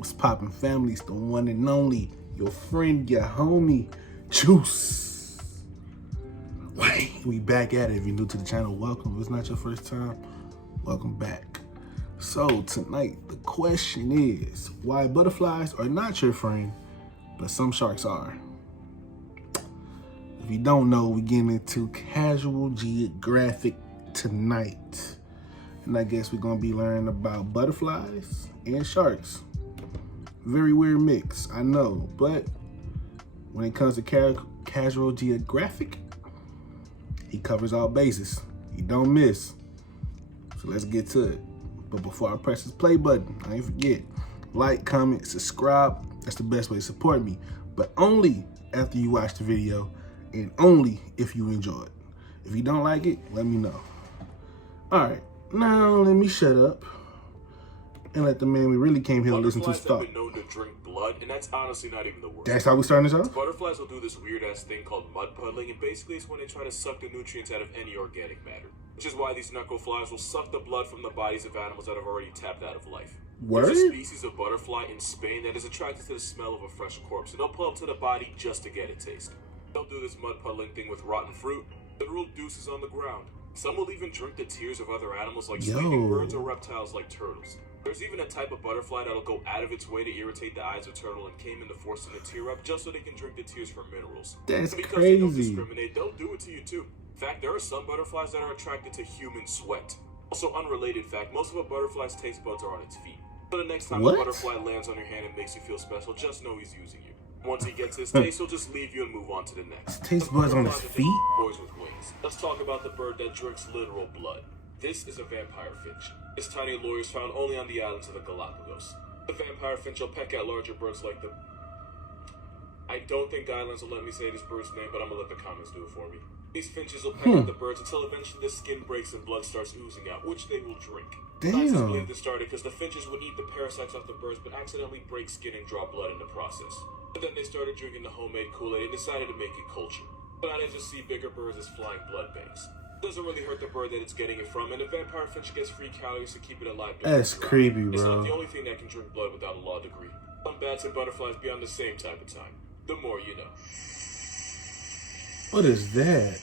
What's poppin', family? It's the one and only, your friend, your homie, Juice. Wait, we back at it. If you're new to the channel, welcome. If it's not your first time, welcome back. So tonight, the question is, why butterflies are not your friend, but some sharks are? If you don't know, we're getting into casual geographic tonight. And I guess we're gonna be learning about butterflies and sharks. Very weird mix, I know, but when it comes to casual geographic, he covers all bases. He don't miss. So let's get to it. But before I press this play button, I ain't forget, like, comment, subscribe. That's the best way to support me. But only after you watch the video and only if you enjoy it. If you don't like it, let me know. All right, now let me shut up and let the man we really came here to listen to talk. Butterflies have been known to drink blood, and that's honestly not even the worst. That's how we starting this off? Butterflies will do this weird-ass thing called mud puddling, and basically it's when they try to suck the nutrients out of any organic matter. Which is why these knuckleflies will suck the blood from the bodies of animals that have already tapped out of life. Word? There's a species of butterfly in Spain that is attracted to the smell of a fresh corpse, and they'll pull up to the body just to get a taste. They'll do this mud puddling thing with rotten fruit, literal deuces on the ground. Some will even drink the tears of other animals like sleeping birds or reptiles like turtles. There's even a type of butterfly that'll go out of its way to irritate the eyes of turtle and came into forcing a tear up just so they can drink the tears for minerals. That's because crazy. They don't discriminate, they'll do it to you too. In fact, there are some butterflies that are attracted to human sweat. Also, unrelated fact, most of a butterfly's taste buds are on its feet. So the next time a butterfly lands on your hand and makes you feel special, just know he's using you. Once he gets his taste, he'll just leave you and move on to the next. Taste buds on his feet? Boys with wings. Let's talk about the bird that drinks literal blood. This is a vampire finch. This tiny lure is found only on the islands of the Galapagos. The vampire finch will peck at larger birds like the... I don't think guidelines will let me say this bird's name, but I'm gonna let the comments do it for me. These finches will peck at the birds until eventually the skin breaks and blood starts oozing out, which they will drink. Scientists believe this started because the finches would eat the parasites off the birds but accidentally break skin and draw blood in the process. But then they started drinking the homemade Kool-Aid and decided to make it culture. So now they just see bigger birds as flying blood banks. It doesn't really hurt the bird that it's getting it from, and the vampire finch gets free calories to keep it alive. That's creepy, bro. It's not the only thing that can drink blood without a law degree. Some bats and butterflies be on the same type of time. The more you know. What is that?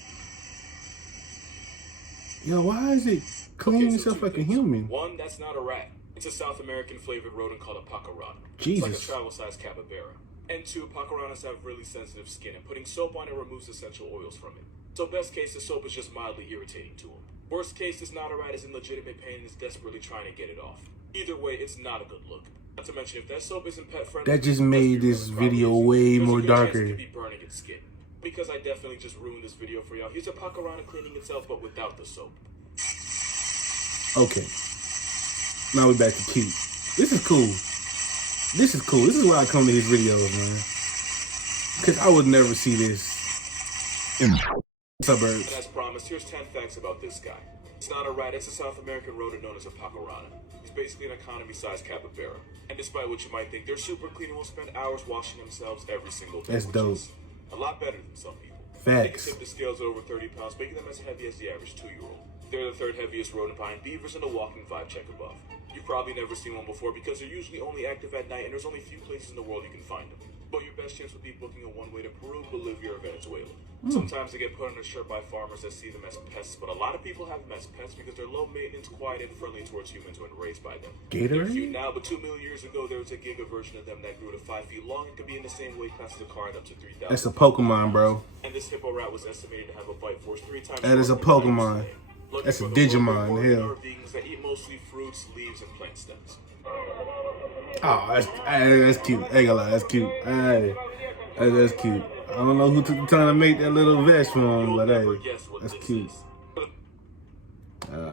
Yo, why is it cleaning itself like a human? One, that's not a rat. It's a South American flavored rodent called a pacarana. Jesus. It's like a travel-sized capybara. And two, pacaranas have really sensitive skin, and putting soap on it removes essential oils from it. So best case, the soap is just mildly irritating to him. Worst case, this not a rat is in legitimate pain and is desperately trying to get it off. Either way, it's not a good look. Not to mention, if that soap isn't pet friendly, that just made this video way more darker. It could be burning its skin. Because I definitely just ruined this video for y'all. Here's a pacarana cleaning itself, but without the soap. Okay. Now we back to cute. This is cool. This is cool. This is why I come to his videos, man. Because I would never see this in suburbs. And as promised, here's 10 facts about this guy. It's not a rat, it's a South American rodent known as a pacarana. He's basically an economy-sized capybara. And despite what you might think, they're super clean and will spend hours washing themselves every single day. That's dope. A lot better than some people. Facts. They can tip the scales at over 30 pounds, making them as heavy as the average 2-year-old. They're the third heaviest rodent behind beavers and the walking vibe check above. You've probably never seen one before because they're usually only active at night and there's only a few places in the world you can find them. But your best chance would be booking a one-way to Peru, Bolivia, or Venezuela. Sometimes they get put on a shirt by farmers that see them as pests, but a lot of people have them as pets because they're low maintenance, quiet, and friendly towards humans when raised by them. They're cute now, but 2 million years ago there was a giga version of them that grew to 5 feet long and could be in the same weight class as a car at up to 3,000. That's a Pokemon, bro. And this hippo rat was estimated to have a bite force 3 times. That is a Pokemon. That's a Digimon, hell. Vegans that eat mostly fruits, leaves, and plant stems. Oh, that's cute. I ain't gonna lie, that's cute. Hey, that's cute. I don't know who took the time to make that little vest for him, but hey, that's cute.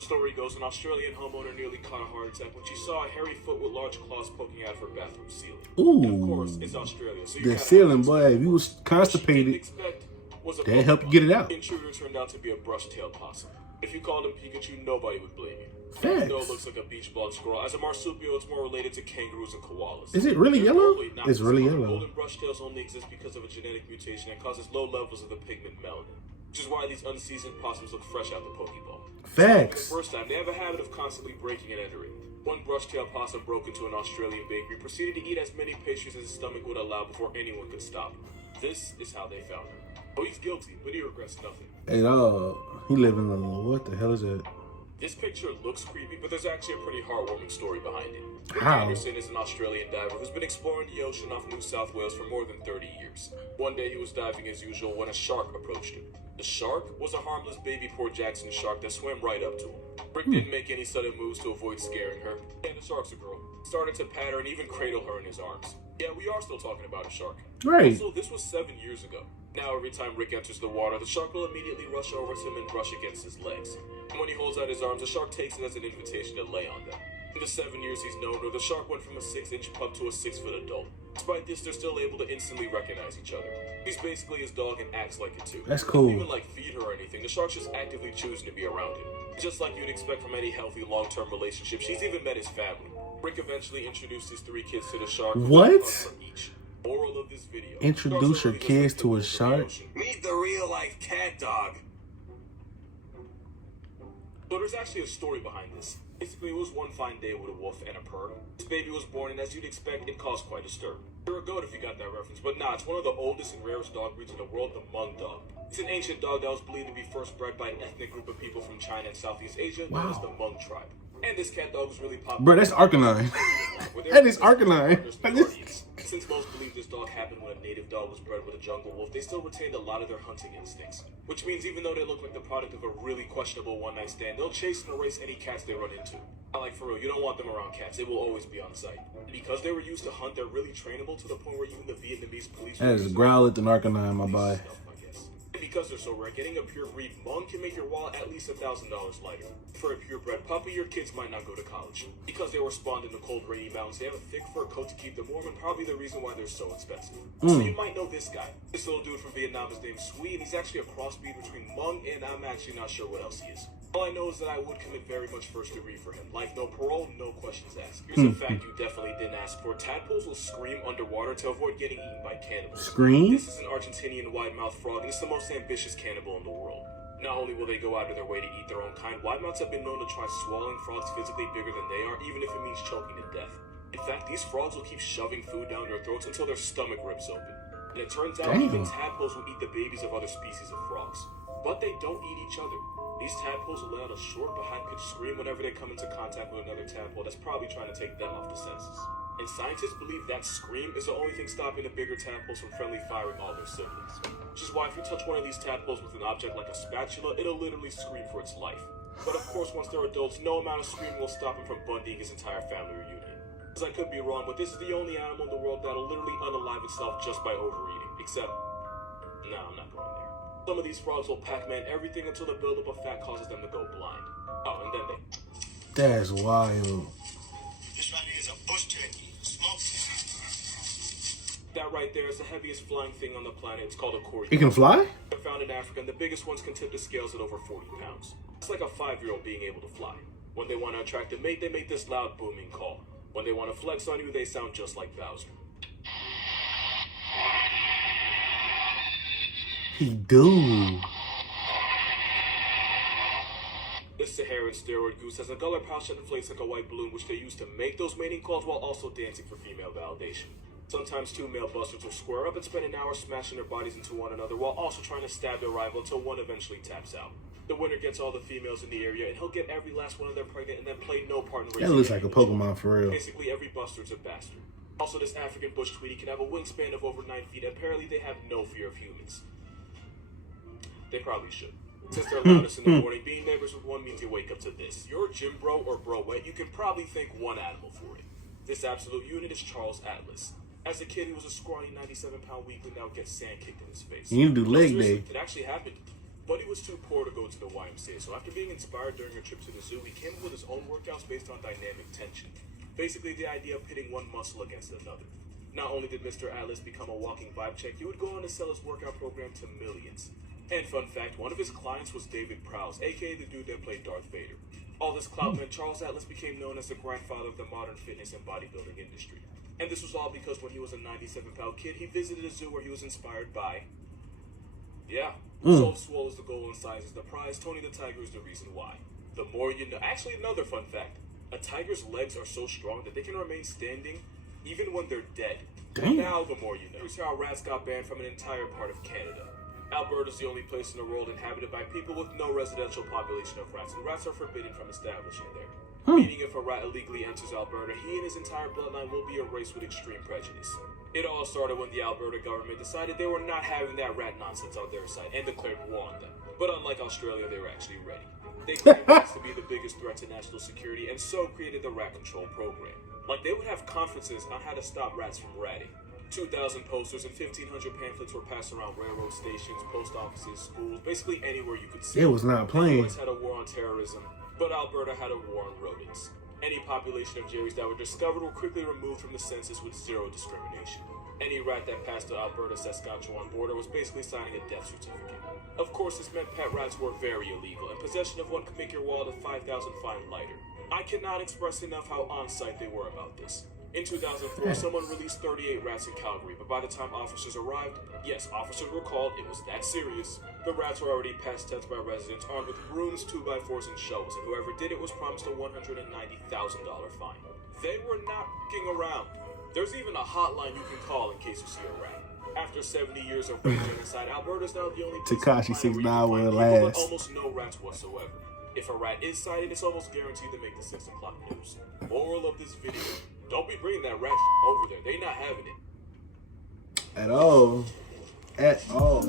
Story goes, an Australian homeowner nearly caught a heart attack when she saw a hairy foot with large claws poking out of her bathroom ceiling. Ooh, and of course, it's Australia, so the ceiling, boy. If you was constipated, they help you get it out. The intruder turned out to be a brushtail possum. If you called him Pikachu, nobody would blame you. Facts. Though it looks like a beach bug squirrel, as a marsupial, it's more related to kangaroos and koalas. Is it really yellow? It's really yellow. Golden brushtails only exist because of a genetic mutation that causes low levels of the pigment melanin, which is why these unseasoned possums look fresh out the Pokeball. Facts. For the first time, they have a habit of constantly breaking and entering. One Brushtail possum broke into an Australian bakery, proceeded to eat as many pastries as his stomach would allow before anyone could stop him. This is how they found him. Oh, he's guilty, but he regrets nothing. Hey, dog. He living in the what the hell is that? This picture looks creepy, but there's actually a pretty heartwarming story behind it. Rick How? Anderson is an Australian diver who's been exploring the ocean off New South Wales for more than 30 years. One day he was diving as usual when a shark approached him. The shark was a harmless baby Port Jackson shark that swam right up to him. Rick didn't make any sudden moves to avoid scaring her. And the shark's a girl. Started to pat her and even cradle her in his arms. Yeah, we are still talking about a shark. Right. Also, this was 7 years ago. Now every time Rick enters the water, the shark will immediately rush over to him and brush against his legs. And when he holds out his arms, the shark takes it as an invitation to lay on them. In the 7 years he's known her, the shark went from a 6-inch pup to a 6-foot adult. Despite this, they're still able to instantly recognize each other. He's basically his dog and acts like it too. That's cool. He doesn't even feed her or anything. The shark's just actively choosing to be around him. Just like you'd expect from any healthy long-term relationship, she's even met his family. Rick eventually introduced his 3 kids to the shark. What? From each. Moral of this video. Introduce your kids to a shark? Meet the real-life cat dog. So there's actually a story behind this. Basically, it was one fine day with a wolf and a purr. This baby was born, and as you'd expect, it caused quite a stir. You're a goat if you got that reference, but nah, it's one of the oldest and rarest dog breeds in the world, the Hmong dog. It's an ancient dog that was believed to be first bred by an ethnic group of people from China and Southeast Asia known as the Hmong tribe. And this cat dog was really popular. Bro, that's Arcanine. That is Arcanine. Since most believe this dog happened when a native dog was bred with a jungle wolf, they still retained a lot of their hunting instincts. Which means even though they look like the product of a really questionable one-night stand, they'll chase and erase any cats they run into. Like for real, you don't want them around cats. They will always be on sight. Because they were used to hunt, they're really trainable to the point where even the Vietnamese police... That is Growlithe and Arcanine, my boy. And because they're so rare, getting a pure breed Hmong can make your wallet at least $1,000 lighter. For a purebred puppy, your kids might not go to college. Because they were spawned in the cold, rainy mountains, they have a thick fur coat to keep them warm, and probably the reason why they're so expensive. So you might know this guy. This little dude from Vietnam is named Sweet, and he's actually a crossbreed between Hmong and I'm actually not sure what else he is. All I know is that I would commit very much first degree for him. Life, no parole, no questions asked. Here's a fact you definitely didn't ask for. Tadpoles will scream underwater to avoid getting eaten by cannibals. Scream? This is an Argentinian wide-mouthed frog, and it's the most ambitious cannibal in the world. Not only will they go out of their way to eat their own kind, wide-mouths have been known to try swallowing frogs physically bigger than they are, even if it means choking to death. In fact, these frogs will keep shoving food down their throats until their stomach rips open. And it turns out even tadpoles will eat the babies of other species of frogs. But they don't eat each other. These tadpoles will let out a short, high-pitched scream whenever they come into contact with another tadpole that's probably trying to take them off the census. And scientists believe that scream is the only thing stopping the bigger tadpoles from friendly firing all their siblings. Which is why if you touch one of these tadpoles with an object like a spatula, it'll literally scream for its life. But of course, once they're adults, no amount of screaming will stop him from bundying his entire family reunion. Because I could be wrong, but this is the only animal in the world that'll literally unalive itself just by overeating. Except, no, I'm not going there. Some of these frogs will Pac-Man everything until the buildup of fat causes them to go blind. Oh, and then they... That's wild. This right here is a bush turkey. Smoke. That right there is the heaviest flying thing on the planet. It's called a corgi. It can fly? They're found in Africa, and the biggest ones can tip the scales at over 40 pounds. It's like a 5-year-old being able to fly. When they want to attract a mate, they make this loud booming call. When they want to flex on you, they sound just like Bowser. He do. This Saharan steroid goose has a gullet pouch that inflates like a white balloon, which they use to make those mating calls while also dancing for female validation. Sometimes 2 male busters will square up and spend an hour smashing their bodies into one another while also trying to stab their rival until one eventually taps out. The winner gets all the females in the area, and he'll get every last one of them pregnant and then play no part in raising. That looks like a Pokemon for real. Basically, every buster's a bastard. Also, this African bush tweety can have a wingspan of over 9 feet, and apparently they have no fear of humans. They probably should. Since they're loudest in the morning, being neighbors with one means you wake up to this. You're a gym bro or bro-wet, you can probably think one animal for it. This absolute unit is Charles Atlas. As a kid, he was a scrawny 97-pound weakling now gets sand kicked in his face. You need to do leg day. It actually happened. Buddy was too poor to go to the YMCA, so after being inspired during a trip to the zoo, he came up with his own workouts based on dynamic tension. Basically, the idea of pitting one muscle against another. Not only did Mr. Atlas become a walking vibe check, he would go on to sell his workout program to millions. And fun fact, one of his clients was David Prowse, aka the dude that played Darth Vader. All this clout meant Charles Atlas became known as the grandfather of the modern fitness and bodybuilding industry. And this was all because when he was a 97-pound kid, he visited a zoo where he was inspired by... Yeah, Soul Swole is the goal and size is the prize. Tony the Tiger is the reason why. The more you know... Actually, another fun fact. A tiger's legs are so strong that they can remain standing even when they're dead. Damn. Now the more you know. Here's how rats got banned from an entire part of Canada. Alberta is the only place in the world inhabited by people with no residential population of rats, and rats are forbidden from establishing there. Meaning if a rat illegally enters Alberta, he and his entire bloodline will be erased with extreme prejudice. It all started when the Alberta government decided they were not having that rat nonsense on their side and declared war on them. But unlike Australia, they were actually ready. They claimed rats to be the biggest threat to national security and so created the Rat Control Program. Like they would have conferences on how to stop rats from ratting. 2,000 posters and 1,500 pamphlets were passed around railroad stations, post offices, schools, basically anywhere you could see. It was not playing. The US had a war on terrorism, but Alberta had a war on rodents. Any population of Jerry's that were discovered were quickly removed from the census with zero discrimination. Any rat that passed the Alberta-Saskatchewan border was basically signing a death certificate. Of course, this meant pet rats were very illegal, and possession of one could make your wallet a 5,000 fine lighter. I cannot express enough how on-site they were about this. In 2004, someone released 38 rats in Calgary, but by the time officers arrived, yes, officers were called, it was that serious. The rats were already past tests by residents armed with brooms, 2x4s, and shovels, and whoever did it was promised a $190,000 fine. They were not f***ing around. There's even a hotline you can call in case you see a rat. After 70 years of rat genocide, Alberta's now the only place Tekashi on the planet 6ix9ine where you will can find people with last. almost no rats whatsoever. If a rat is sighted, it's almost guaranteed to make the 6 o'clock news. Moral of this video, don't be bringing that rat over there. They not having it. At all. At all.